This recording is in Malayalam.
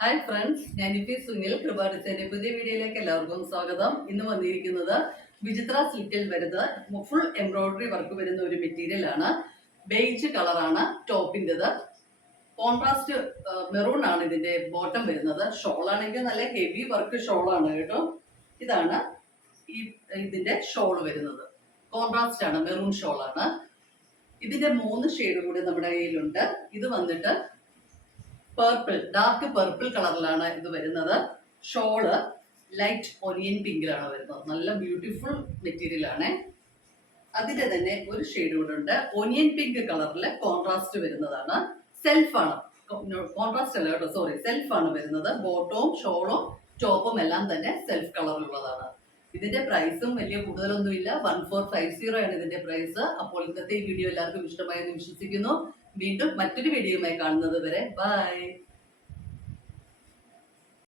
ഹായ് ഫ്രണ്ട്സ്, ഞാൻ ഇപ്പി സുനിൽ കൃപ ഡിസൈൻ്റെ പുതിയ വീഡിയോയിലേക്ക് എല്ലാവർക്കും സ്വാഗതം. ഇന്ന് വന്നിരിക്കുന്നത് വിചിത്ര സിൽക്കിൽ വരുന്ന ഫുൾ എംബ്രോയിഡറി വർക്ക് വരുന്ന ഒരു മെറ്റീരിയൽ ആണ്. ബേജ് കളറാണ് ടോപ്പിൻ്റെത്. കോൺട്രാസ്റ്റ് മെറൂൺ ആണ് ഇതിന്റെ ബോട്ടം വരുന്നത്. ഷോൾ ആണെങ്കിൽ നല്ല ഹെവി വർക്ക് ഷോളാണ് കേട്ടോ. ഇതാണ് ഇതിന്റെ ഷോൾ വരുന്നത്. കോൺട്രാസ്റ്റ് ആണ്, മെറൂൺ ഷോളാണ്. ഇതിന്റെ 3 ഷെയ്ഡ് കൂടി നമ്മുടെ കയ്യിലുണ്ട്. ഇത് വന്നിട്ട് പർപ്പിൾ, ഡാർക്ക് പർപ്പിൾ കളറിലാണ് ഇത് വരുന്നത്. ഷോള് ലൈറ്റ് ഒനിയൻ പിങ്കിലാണ് വരുന്നത്. നല്ല ബ്യൂട്ടിഫുൾ മെറ്റീരിയൽ ആണ്. അതിന്റെ തന്നെ ഒരു ഷെയ്ഡ് കൂടെ ഉണ്ട്, ഒനിയൻ പിങ്ക് കളറിൽ കോൺട്രാസ്റ്റ് വരുന്നതാണ്. സെൽഫാണ്, കോൺട്രാസ്റ്റ് അല്ല കേട്ടോ, സോറി, സെൽഫാണ് വരുന്നത്. ബോട്ടവും ഷോളും ടോപ്പും എല്ലാം തന്നെ സെൽഫ് കളറിലുള്ളതാണ്. ഇതിന്റെ പ്രൈസും വലിയ കൂടുതലൊന്നുമില്ല. 1450 ആണ് ഇതിന്റെ പ്രൈസ്. അപ്പോൾ ഇന്നത്തെ ഈ വീഡിയോ എല്ലാവർക്കും ഇഷ്ടമായെന്ന് വിശ്വസിക്കുന്നു. വീണ്ടും മറ്റൊരു വീഡിയോയുമായി കാണുന്നത് വരെ ബൈ.